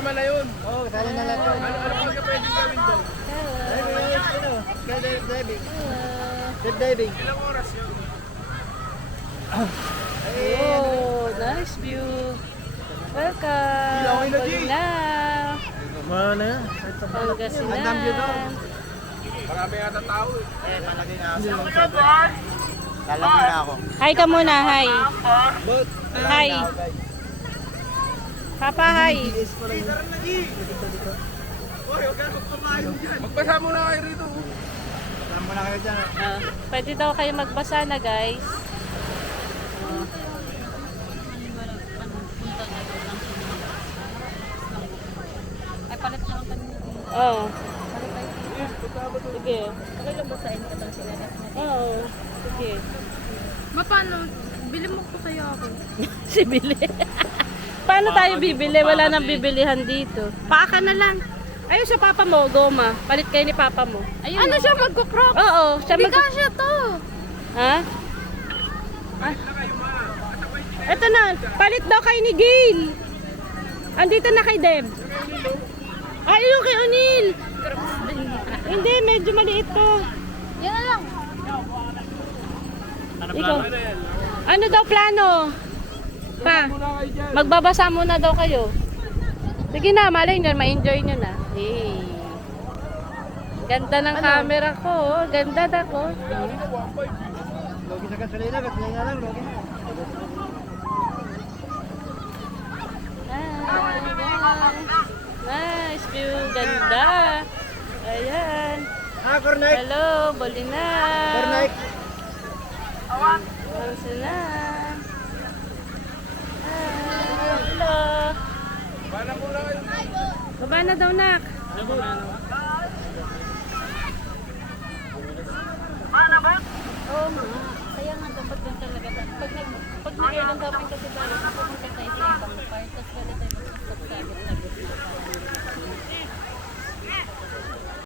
kasama na yun. Oo, kasama na lahat. Ano pa ka pwede gawin doon? Skydiving. Skydiving. Ilang oras yun? Oh, nice view. Welcome. Bolinao. Mga na yan. Pangasinan. Marami yata tao eh. Lalaki na ako. Hi ka muna, hi. Hi. Papa, hi. Magbasa muna kayo rito. Saan mo na kayo dyan? Pwede daw kayo magbasa na, guys. Ay, palit na lang kanina. Oh. Sige. Okay lang basahin ka lang sila. Oo. Sige. Paano? Bili mo ko sa'yo ako. Si Bili. Paano tayo bibili? Wala nang bibilihan dito. Paka na lang. Ayun sa papa mo, goma. Palit kayo ni papa mo. Ayun, ano siya magkukrop? Oo. Siya Hindi kasya to. Ha? Ah. Eto na. Palit daw kayo ni Gail. Andito na kay Deb. Ay, yung kay O'Neil. Hindi, medyo maliit to. Yan na lang. Ikaw. Ano daw plano? Pa, magbabasa muna daw kayo. Sige na, malay nyo, ma-enjoy nyo na. Hey. Ganda ng camera ko, oh. Ganda na ko. Logi sa gasolina lang, logi na. Nice view, ganda. Ayan. Cornic. Hello, Bolinao. Cornic. Sila. Hello. Bala muna kayo. Baba na daw, nak. Oo nga. Kaya nga dapat ganun talaga. Pag nag-airlang dapat kasi tayo, pupunta tayo sa ibang part. Tapos